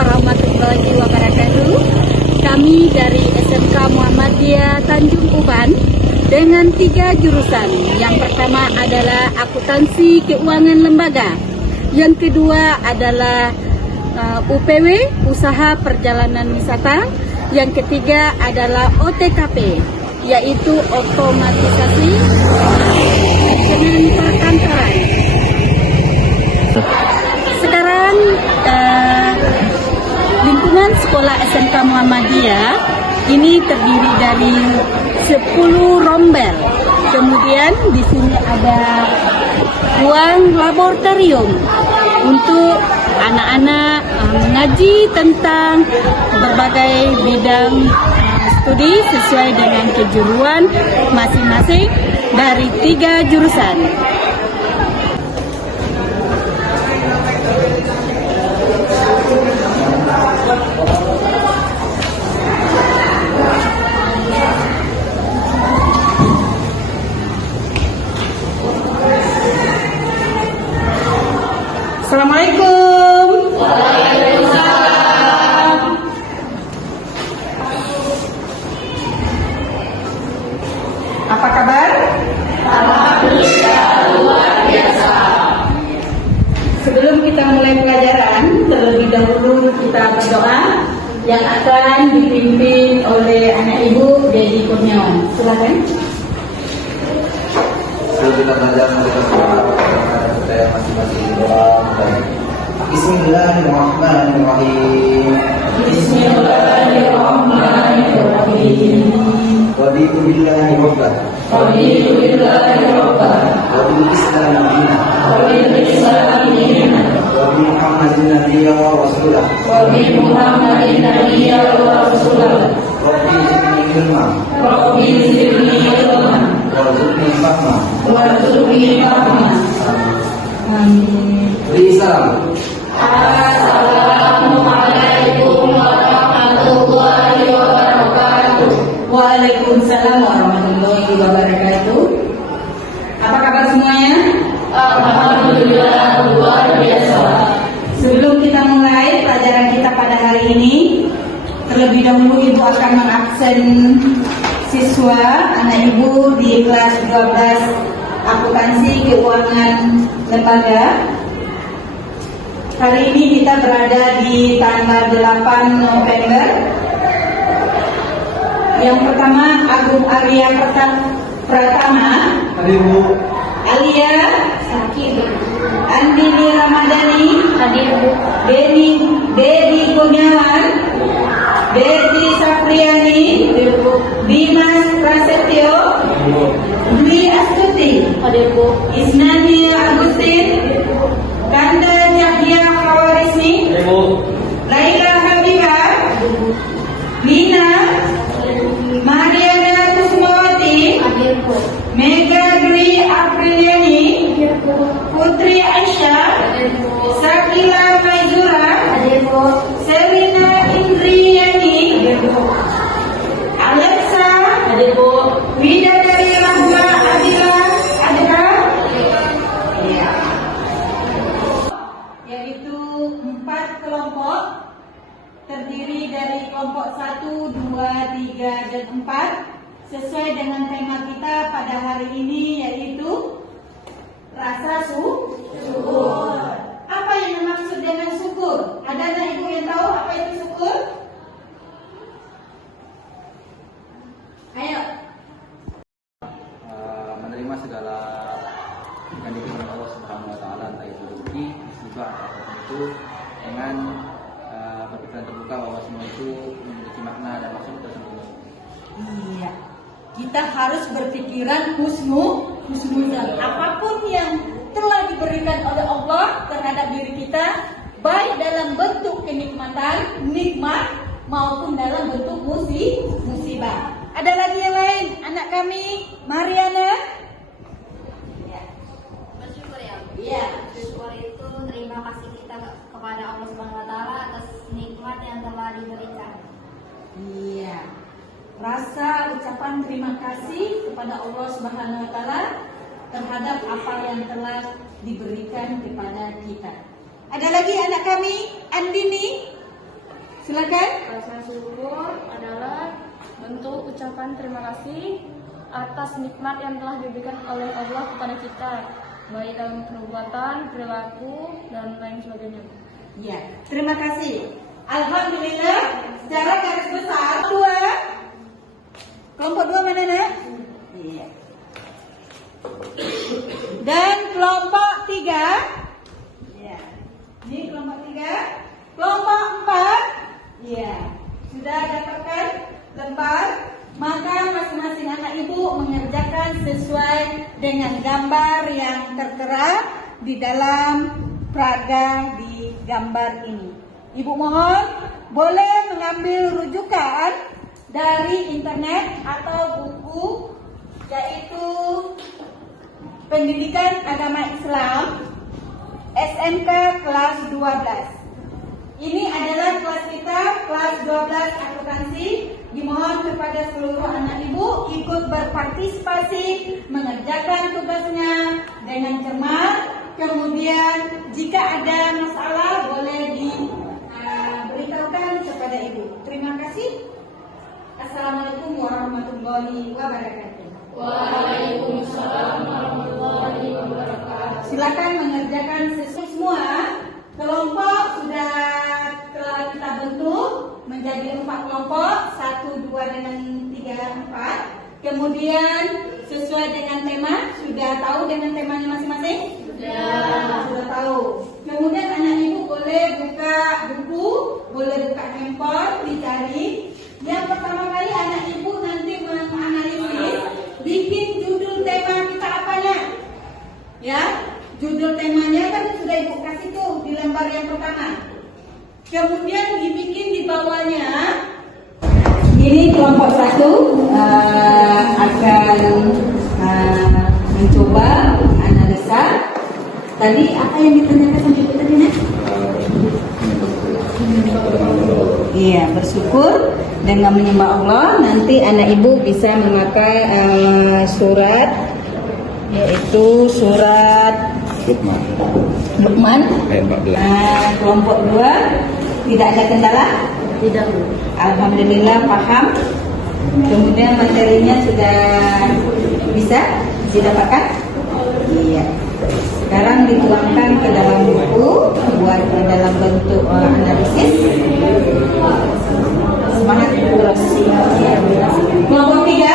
warahmatullahi wabarakatuh. Kami dari SMK Muhammadiyah Tanjung Uban dengan 3 jurusan. Yang pertama adalah akuntansi keuangan lembaga. Yang kedua adalah UPW, usaha perjalanan wisata. Yang ketiga adalah OTKP, yaitu otomatisasi dengan perkantoran. Sekarang lingkungan sekolah SMK Muhammadiyah ini terdiri dari 10 rombel. Kemudian di sini ada ruang laboratorium untuk anak-anak mengaji tentang berbagai bidang studi sesuai dengan kejuruan masing-masing dari 3 jurusan. Assalamualaikum. Waalaikumsalam. Apa kabar? Alhamdulillah, luar biasa. Sebelum kita mulai pelajaran, terlebih dahulu kita berdoa yang akan dipimpin oleh anak ibu Dedi Kurniawan. Silakan. Sebelum kita belajar, kita saya masing-masing doa. Bismillahirrahmanirrahim. Bismillahirrahmanirrahim. Raditu billahi rabban. Raditu billahi rabban. Wa bil Islam dinan. Wa bil Islam dinan. Wa bi Muhammadin nabiyyan wa rasulah. Wa bi Muhammadin nabiyyan wa rasulah. Rabbi zidni ilman. Rabbi zidni ilman. Warzuqni fahma. Warzuqni fahma. Amin. Beri salam. Assalamualaikum warahmatullahi wabarakatuh. Waalaikumsalam warahmatullahi wabarakatuh. Apa kabar semuanya? Alhamdulillah, luar biasa. Sebelum kita mulai pelajaran kita pada hari ini, terlebih dahulu Ibu akan mengabsen siswa anak Ibu di kelas 12 akuntansi keuangan lembaga. Hari ini kita berada di tanggal 8 November. Yang pertama Agung Arya Pratama, Ibu. Alia Sakib, Andini Ramadhani, Dedi Kurniawan, Dedi Sapriani, Dimas Prasetyo, Dwi Astuti, Isnania Agustin, Kanda Cahya Hawarisni, Laila Habibah, Lina, Mariana Kusmawati, Mega Dwi Apriliani, Putri Aisyah, Sakila Maizura, Selina Indriani, Alexa, Widadari Rahma Adila, yaitu 4 kelompok terdiri dari kelompok 1, 2, 3, dan 4 sesuai dengan tema kita pada hari ini, yaitu rasa syukur. Apa yang dimaksud dengan syukur? Ada anak ibu yang tahu apa itu syukur? Ayo. Menerima segala yang diberikan Allah Subhanahu wa taala, entah itu rezeki, musibah apapun itu, dengan berpikiran terbuka bahwa semua itu memiliki makna dan maksud tersembunyi. Iya. Kita harus berpikiran husnuzan. Apapun yang telah diberikan oleh Allah terhadap diri kita, baik dalam bentuk kenikmatan, nikmat, maupun dalam bentuk musibah. Ada lagi yang lain? Anak kami, Mariana. Bersyukur ya. Iya. Bersyukur itu terima kasih kita kepada Allah Subhanahu wa taala atas nikmat yang telah diberikan. Iya. Rasa ucapan terima kasih kepada Allah Subhanahu wa taala terhadap apa yang telah diberikan kepada kita. Ada lagi anak kami, Andini. Silakan. Rasa syukur adalah bentuk ucapan terima kasih atas nikmat yang telah diberikan oleh Allah kepada kita, baik dalam perbuatan, perilaku, dan lain sebagainya. Ya, terima kasih. Alhamdulillah, secara garis besar dua. Kelompok dua mana nak? Iya. Dan kelompok tiga. Ya. Ini kelompok tiga. Kelompok empat. Ya. Sudah dapatkan lembar. Maka masing-masing anak ibu mengerjakan sesuai dengan gambar yang tertera di dalam peraga di gambar ini. Ibu mohon boleh mengambil rujukan dari internet atau buku, yaitu Pendidikan Agama Islam SMK kelas 12. Ini adalah kelas kita, kelas 12 akuntansi. Dimohon kepada seluruh anak ibu ikut berpartisipasi mengerjakan tugasnya dengan cermat. Kemudian jika ada masalah boleh diberitahukan kepada ibu. Terima kasih. Assalamualaikum warahmatullahi wabarakatuh. Waalaikumsalam warahmatullahi wabarakatuh. Silakan mengerjakan sesuai semua. Kelompok sudah telah kita bentuk menjadi 4 kelompok, 1, 2 dengan 3, 4. Kemudian sesuai dengan tema, sudah tahu dengan temanya masing-masing? Sudah tahu. Kemudian anak ibu boleh buka buku, boleh buka handphone, dicari. Yang pertama kali anak ibu nanti menganalisis, bikin judul tema kita apanya? Ya, judul temanya kan sudah ibu kasih tuh di lembar yang pertama. Kemudian dibikin di bawahnya. Ini kelompok 1 akan mencoba analisa. Tadi apa yang ditanyakan sama ibu tadi nak? Iya, bersyukur dengan menyembah Allah. Nanti anak ibu bisa memakai surat, yaitu surat Luqman. Kelompok 2 tidak ada kendala? Tidak. Alhamdulillah paham. Kemudian materinya sudah bisa didapatkan? Iya. Sekarang dituangkan ke dalam buku buat dalam bentuk analisis. Semangat terus. Kelompok 3.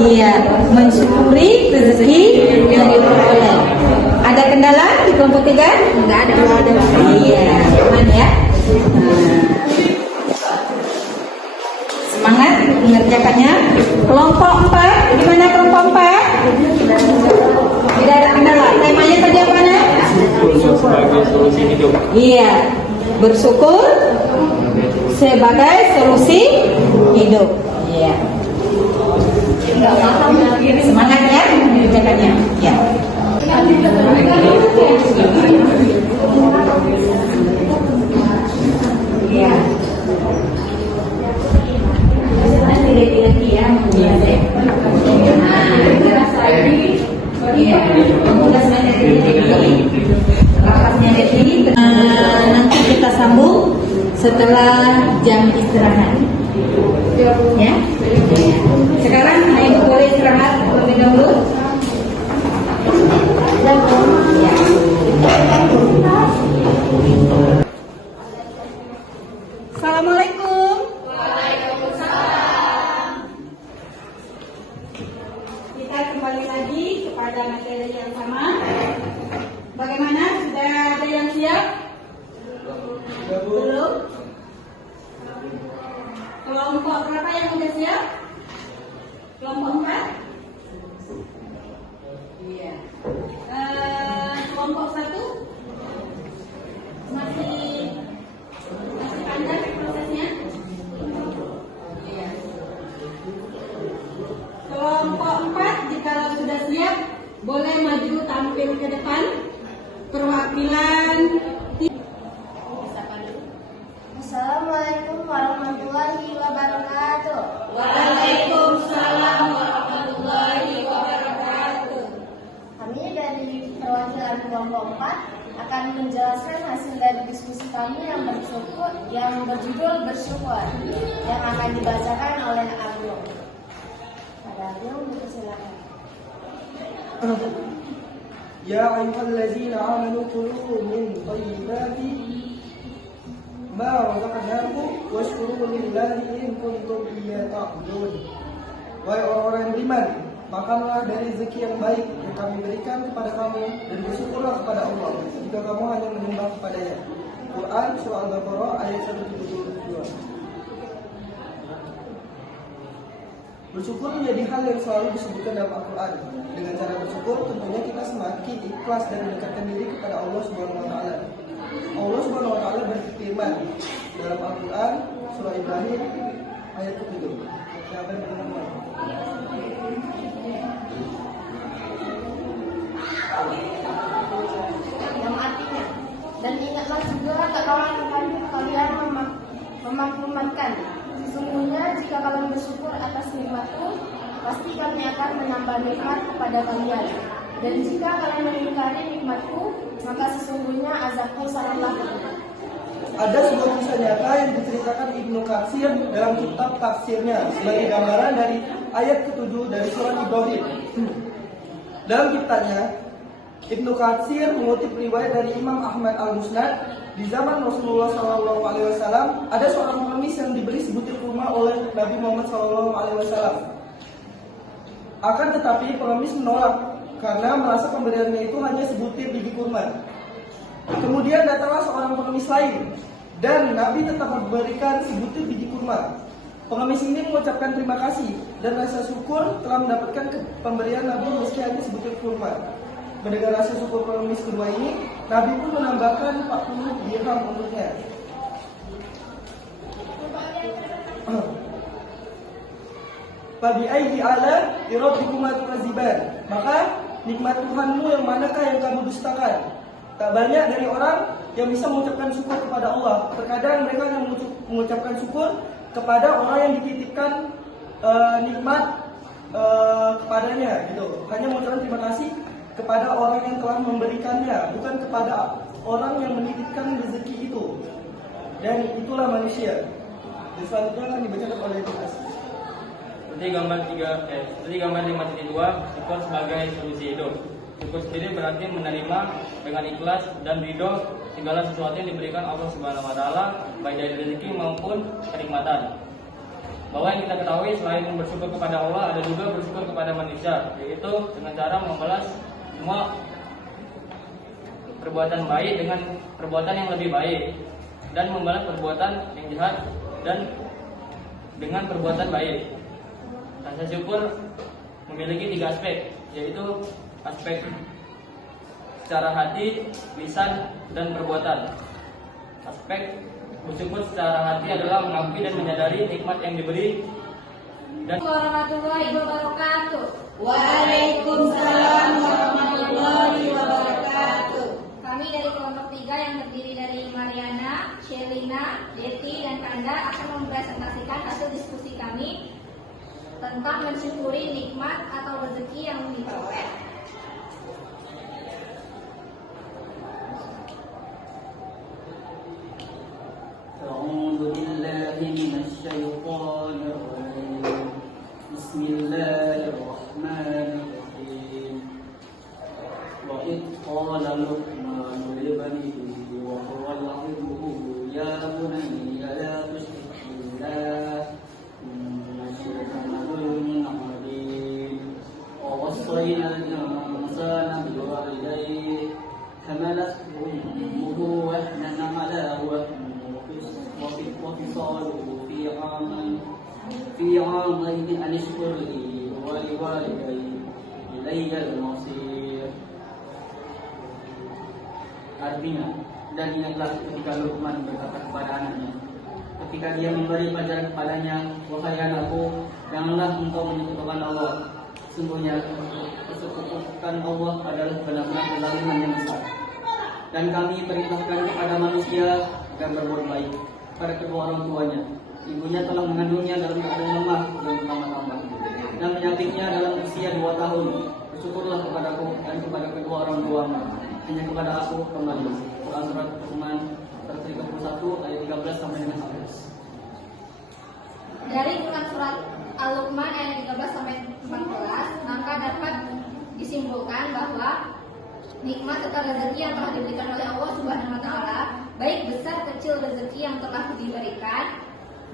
Iya, mensyukuri rezeki yang diperoleh. Ada kendala di kelompok 3? Enggak ada. Iya, aman ya. Semangat mengerjakannya. Kelompok 4, gimana kelompok 4? Tidak ada kendala. Temanya tadi apa nak? Sebagai solusi hidup. Iya, bersyukur sebagai solusi hidup. Iya. Semangat ya mengerjakannya. Ya. Ya. Nanti lagi ya. Iya. Nanti kita sambung setelah jam istirahat. Ya. Sekarang ibu boleh istirahat terlebih dahulu. Ya. Assalamualaikum. Waalaikumsalam. Kita kembali lagi kepada materi yang sama. Bagaimana? Sudah ada yang siap? Belum? Kelompok berapa yang sudah siap? Kelompok 4? Iya. Kelompok 1? Masih panjang prosesnya? Iya. Kelompok 4 jika sudah siap boleh maju tampil ke depan. Perwakilan. Assalamualaikum warahmatullahi wabarakatuh. Waalaikumsalam warahmatullahi wabarakatuh. Kami dari perwakilan kelompok 4 akan menjelaskan hasil dari diskusi kami yang berjudul bersyukur yang akan dibacakan oleh Agro. Pada Agro, dipersilakan. Ya ayyuhallazina amanu kulu min thayyibati ma razaqnakum washkuru lillahi in kuntum iyyahu ta'budun. Wahai orang-orang yang beriman, makanlah dari rezeki yang baik yang kami berikan kepada kamu dan bersyukurlah kepada Allah jika kamu hanya menyembah kepadanya. Quran Surah Al-Baqarah ayat 172. Bersyukur menjadi hal yang selalu disebutkan dalam Al-Quran. Dengan cara bersyukur tentunya kita semakin ikhlas dan mendekatkan diri kepada Allah Subhanahu wa taala. Allah Subhanahu wa taala berfirman dalam Al-Quran Surah Ibrahim ayat ke-7. Siapa yang mendengar? Yang artinya, dan ingatlah juga kawan kalian memaklumatkan. Sesungguhnya jika kalian bersyukur atas nikmatku, pasti kami akan menambah nikmat kepada kalian. Dan jika kalian mengingkari nikmatku, maka sesungguhnya azabku sangatlah pedih. Ada sebuah kisah nyata yang diceritakan Ibnu Katsir dalam kitab tafsirnya sebagai gambaran dari ayat ke-7 dari surah Ibrahim. Dalam kitabnya, Ibnu Katsir mengutip riwayat dari Imam Ahmad Al-Musnad. Di zaman Rasulullah SAW, ada seorang pengemis yang diberi sebutir kurma oleh Nabi Muhammad SAW. Akan tetapi pengemis menolak karena merasa pemberiannya itu hanya sebutir biji kurma. Kemudian datanglah seorang pengemis lain dan Nabi tetap memberikan sebutir biji kurma. Pengemis ini mengucapkan terima kasih dan rasa syukur telah mendapatkan pemberian Nabi meski hanya sebutir kurma. Mendengar rasa syukur pengemis kedua ini, Nabi pun menambahkan 40 dirham untuknya. Fabi ayyi ala rabbikuma tukadziban. Maka nikmat Tuhanmu yang manakah yang kamu dustakan? Tak banyak dari orang yang bisa mengucapkan syukur kepada Allah. Terkadang mereka hanya mengucapkan syukur kepada orang yang dititipkan nikmat kepadanya, gitu. Hanya mengucapkan terima kasih kepada orang yang telah memberikannya, bukan kepada orang yang menitipkan rezeki itu. Dan itulah manusia. Dan selanjutnya akan dibacakan oleh Tuhan. Seperti gambar 5.2, syukur sebagai solusi hidup. Syukur sendiri berarti menerima dengan ikhlas dan ridho segala sesuatu yang diberikan Allah Subhanahu wa taala, baik dari rezeki maupun kenikmatan. Bahwa yang kita ketahui selain bersyukur kepada Allah, ada juga bersyukur kepada manusia, yaitu dengan cara membalas semua perbuatan baik dengan perbuatan yang lebih baik, dan membalas perbuatan yang jahat dan dengan perbuatan baik. Rasa syukur memiliki 3 aspek, yaitu aspek secara hati, lisan, dan perbuatan. Aspek bersyukur secara hati adalah mengakui dan menyadari nikmat yang diberi dan Warahmatullahi wabarakatuh. Waalaikumsalam warahmatullahi wabarakatuh. Kami dari kelompok 3 yang terdiri dari Mariana, Shelina, Deti, dan Kanda akan mempresentasikan hasil diskusi kami tentang mensyukuri nikmat atau rezeki yang diperoleh. أعوذ بالله من الشيطان الرجيم بسم الله الرحمن الرحيم وإذ قال لقمان لبنيه وهو يعظه يا بني لا تشرك بالله إن الشرك لظلم عظيم ووصينا الإنسان بوالديه حملته أمه وهنا على وهن وفصاله في عامين أن اشكر لي ولوالدي إلي المصير. Artinya, dan ingatlah ketika Luqman berkata kepada anaknya, ketika dia memberi pelajaran kepadanya, wahai anakku, janganlah engkau menyekutukan Allah. Sesungguhnya kesekutukan Allah adalah benar-benar kezaliman yang besar. Dan kami perintahkan kepada manusia agar berbuat baik pada kedua orang tuanya. Ibunya telah mengandungnya dalam keadaan lemah dan bertambah-tambah, dan menyakitnya dalam usia 2 tahun. Bersyukurlah kepadaku dan kepada kedua orang tuamu. hanya kepada aku kembali. Quran surat Luqman 31 ayat 13 sampai dengan 14. Dari Quran surat Al-Luqman ayat 13 sampai 14, maka dapat disimpulkan bahwa nikmat serta rezeki yang telah diberikan oleh Allah Subhanahu wa taala, baik besar kecil rezeki yang telah diberikan,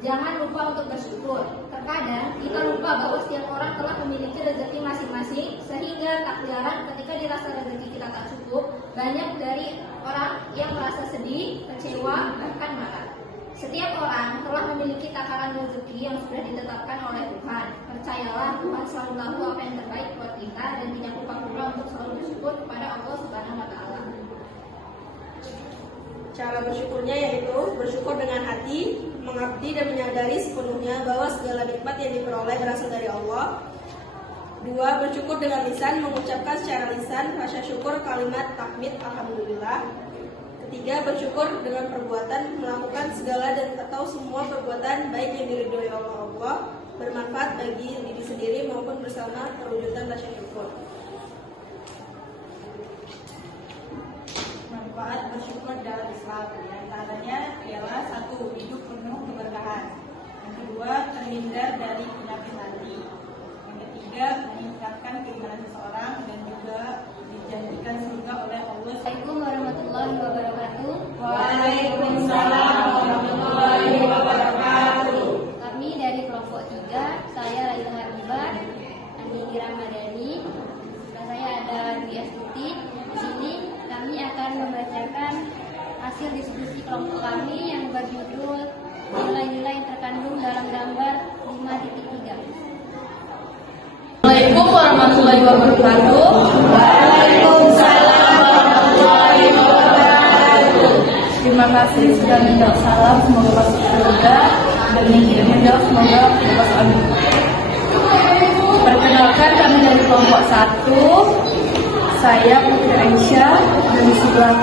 jangan lupa untuk bersyukur. Terkadang kita lupa bahwa setiap orang telah memiliki rezeki masing-masing, sehingga tak jarang ketika dirasa rezeki kita tak cukup, banyak dari orang yang merasa sedih, kecewa, bahkan marah. Setiap orang telah memiliki takaran rezeki yang sudah ditetapkan oleh Tuhan. Percayalah, Tuhan selalu tahu apa yang terbaik buat kita, dan tidak lupa pula untuk selalu bersyukur kepada Allah Subhanahu wa taala. Cara bersyukurnya yaitu bersyukur dengan hati, mengabdi dan menyadari sepenuhnya bahwa segala nikmat yang diperoleh berasal dari Allah. 2. Bersyukur dengan lisan, mengucapkan secara lisan rasa syukur kalimat tahmid alhamdulillah. 3. Bersyukur dengan perbuatan, melakukan segala dan atau semua perbuatan baik yang diridhoi oleh Allah, bermanfaat bagi diri sendiri maupun bersama perwujudan rasa syukur. Manfaat bersyukur dalam Islam, di antaranya ialah 1. Hidup penuh keberkahan. Yang kedua, terhindar dari penyakit hati. Yang ketiga, meningkatkan keimanan seseorang dan juga dijanjikan surga oleh Allah. Assalamualaikum warahmatullahi wabarakatuh. Waalaikumsalam warahmatullahi wabarakatuh. Kami dari kelompok 3, saya Laila Harbibah, Andi Ramadhani, saya ada Dwi Astuti. Di sini kami akan membacakan hasil diskusi kelompok kami yang berjudul nilai-nilai yang terkandung dalam gambar 5.3. Assalamualaikum warahmatullahi wabarakatuh. Waalaikumsalam warahmatullahi wabarakatuh. Terima kasih sudah menjawab salam, semoga masuk surga, dan yang tidak menjawab semoga masuk amin. Perkenalkan, kami dari kelompok 1. Saya Putri Aisyah, dan di sebelah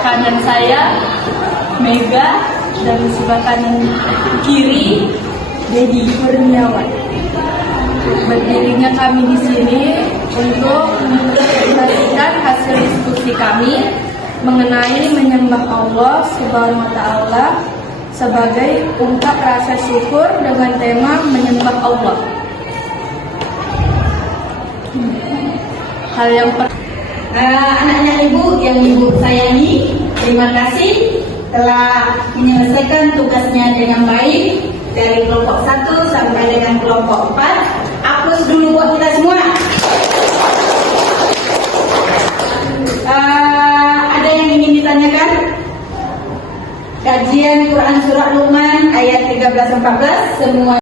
kanan saya Mega, dan di sebelah kanan kiri Dedi Kurniawan. Berdirinya kami di sini untuk mempresentasikan hasil diskusi kami mengenai menyembah Allah Subhanahu wa taala sebagai ungkap rasa syukur dengan tema menyembah Allah. Hal yang Anak-anak ibu yang ibu sayangi, terima kasih telah menyelesaikan tugasnya dengan baik dari kelompok 1 sampai dengan kelompok 4. Aplaus dulu buat kita semua. Ada yang ingin ditanyakan? Kajian Quran Surah Luqman ayat 13-14 semua